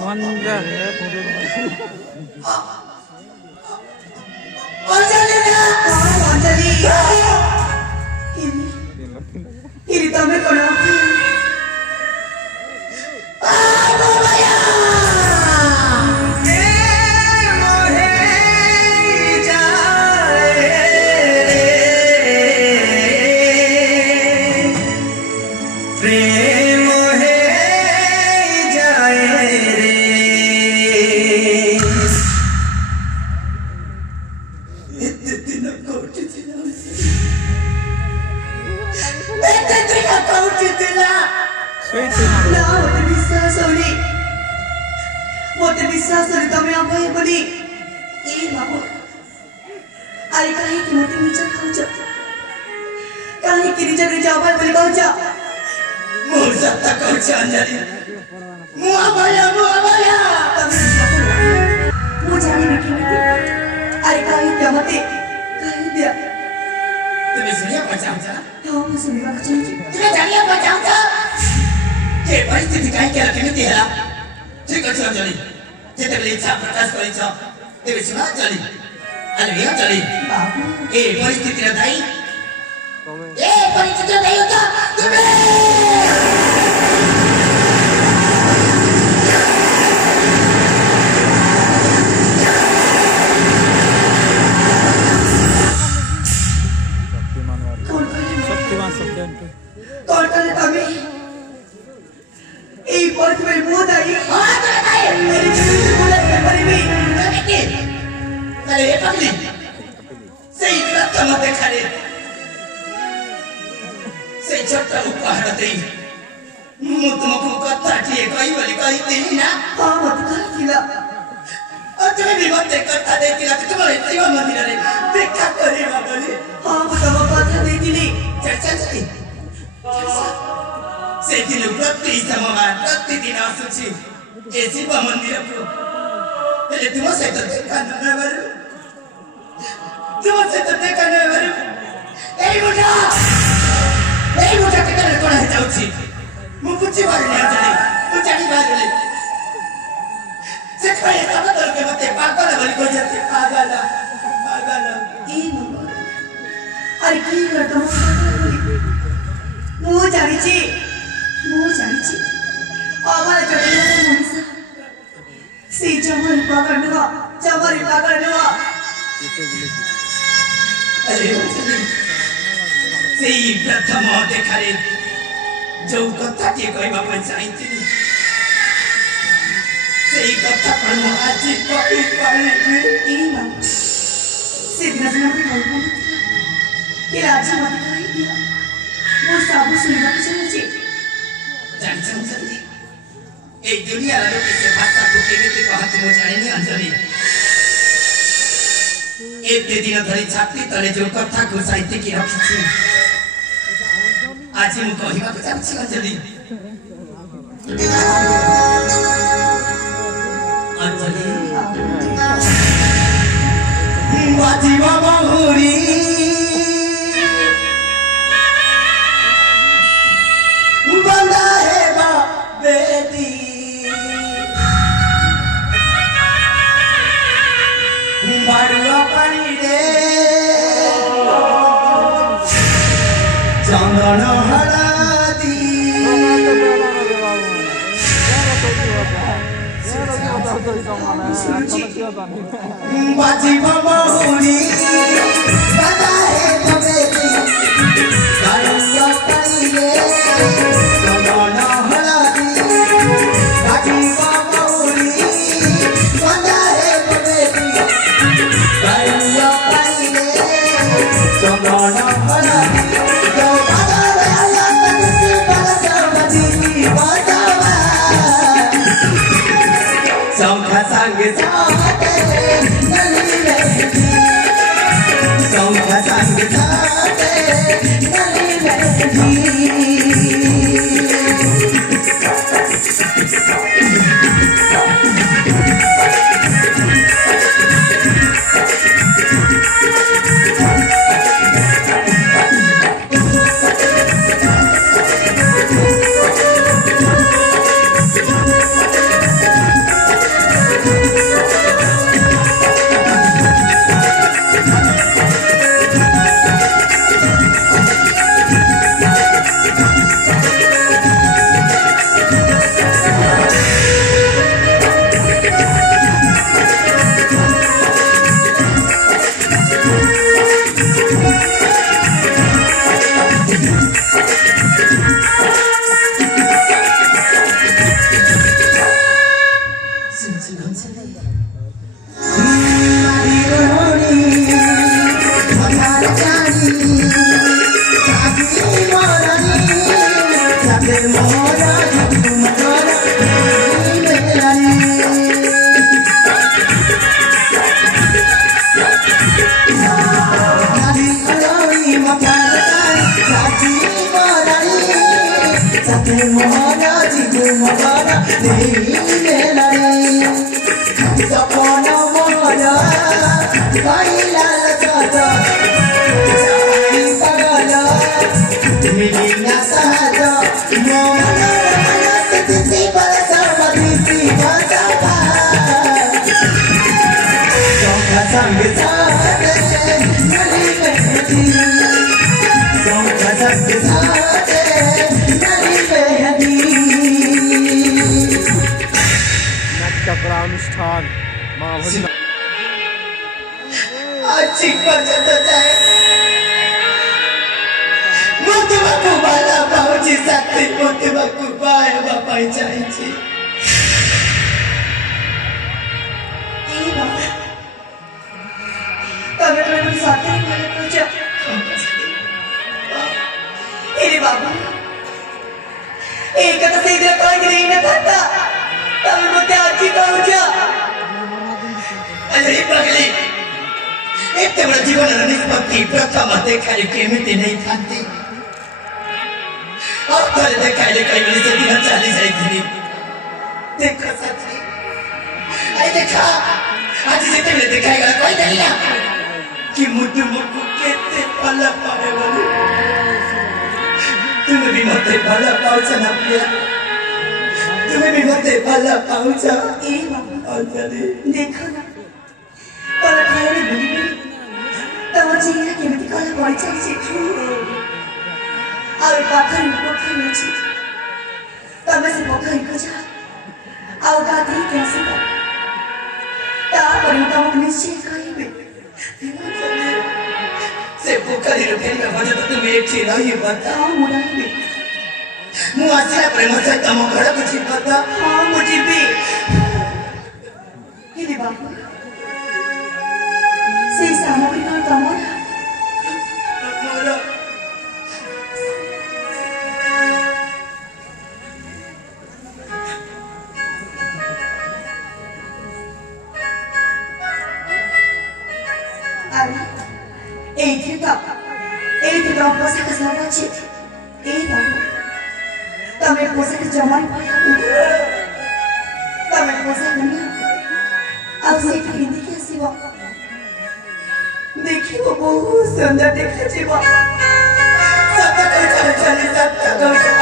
Wanda है Anjali ini tame kona Mote bisa suri tame apa ya beli? Babu. Ari kahi ki mote bicara kau jap. Kahi ki bicara jawab beli kau jap. Musa tak kau janjari. Mu apa ya? Mu jangan bikin mati. Ari kahi dia mati. Kahi dia. तुम्हें सुनिया पचाऊंगा Tahu mu suri aku janji. तुम्हें जानिया पचाऊंगा के परिस्थिति काहे के रखेंगे तेरा ठीक है अंजलि जेते बेले इच्छा प्रकाश करिछ तेबे सुना अंजलि अरे अंजलि Babu. ए परिस्थिति रा दाई ए परिस्थिति रा दाई होता तुम्हें शक्तिमान शब्द कौन करे तमे? एक बात में मुँह दाई. हाँ तो दाई मेरी जीवन से बोला क्या करेगी? अरे ये पगली सही रत्ता मत खाले सही छोटा उपहार दे मुत मुख कथा ठिए कही बोली कही देही ना हाँ मत कर किला. और तुम्हें भी मत कथा दे किला कि तुम्हारे जीव मंदिर रे देखा करे बोली हाँ बताओ बात है देखी चर्चा चली से दिन प्रति समय प्रतिदिन आसुची ए शिव मंदिर को पहले तुम सहित देखा न बरु तुम सहित देखा न बरु एई मुठा केतरे कोन हे जाउची मु बुझी पारनी अंजलि मु जानी पारनी से खये सब दर के मते पागल बोली को जते पागल अरे की करता हूँ मुँह जानी ची आवाज़ करने वाला मनुष्य सी जमारी पागल हुआ अरे अंजलि से प्रथम देखारे जो कथा के कहबा पर चाहती से कथा पर आज कही पाले सिद्धना भी बोलना ये राजा मत कही दिया वो साबु सुनना कुछ नहीं जान अंजलि ए दुनिया रे लोग से भाषा को केमिति कहत मो जानिनी अंजलि एते दिन धरि छाती तले जो कथा को साहित्य की रखिछु आज मु कहिबा को चाहछि अंजलि बाजी बाबा हुरी बंदा है बा बेटी बारुआ पानी रे चंदन हळदी बाजी बाबा हुरी बंदा है बा बेटी बारुआ पानी रे चंदन हळदी बाजी बाबा हुरी बंदा है बा बेटी बारुआ पानी रे चंदन हळदी जो बादल आया तकसी बरसावती बाजावा सौखा संग साथे नली रहती सौखा संग साथे नली रहती मोहना जीजू मोहना देवी लड़ी सपन मोहना महिला लता जाई पगला मिली ना सहजा मोहना मोहना तिथि पर सर्वदिति भाषा संग साथ नली मेहदी संग साथ नली मेहदी नाट्य अनुष्ठान माँ भजन अच्छी पसंद जाए मोतबा कुबाला पाउची साथी मोतबा कुबाय बापाई जायची ए बाबा તમે મને સાથે મને પૂછો એ બાબા એક તો સીધે કોઈ નહીં ન થતા તમે મને આજી કહું છો અરે પગલી એક તે બડા જીવનର નિષ્પત્તિ પ્રથમ દેખાય કેમિતિ નહીં થતી અવતરે દેખાય કઈ વળી જતી ન ચાલી જાય દેખો સાથી અરે દેખા आज जितने दिखाएगा कोई नहीं कि मुझे मुझको कहते भला पाए वाले तुम्हें भी मत भला पाओ ना प्रिया तुम्हें भी मत भला पाओ ए बाबा और चले देखो ना તમે ખાલી ભૂલી ગઈ તમે જીયા કેମିତି કલા પડી જાય છે ଆଉ ପାଖରେ ପୋଖରୀ ଅଛି ତମେ ସେ ପୋଖରୀକୁ ଯାଅ ଆଉ ଗାଧେଇକି ଆସିବ ତାପରେ ତମକୁ ନିଶ୍ଚୟ କହିବି से पोखरी रुखेगा वजह तो तुम्हें एक चीज रही बता ହଁ ମୁଁ ରହିବି ମୁଁ ଆସିଲା ପ୍ରେମ ସେ ତମ ଘରକୁ ଯିବ ତ ହଁ ମୁଁ ଯିବି ହେଲେ ବାବୁ ସେଇ ସାମଗ୍ରୀ କ'ଣ ତମର ମୋର এইটি তো পোশাক সারা আছে এই বাবু તમે પોશાક જમાઈ પડ્યા તમે પોશાક નહીં ଆଉ ସେଇଠି ପିନ୍ଧିକି ଆସିବ ଦେଖିବ ବହୁତ ସୁନ୍ଦର ଦେଖାଯିବ ସତ କହୁଛ ସତ କହୁଛ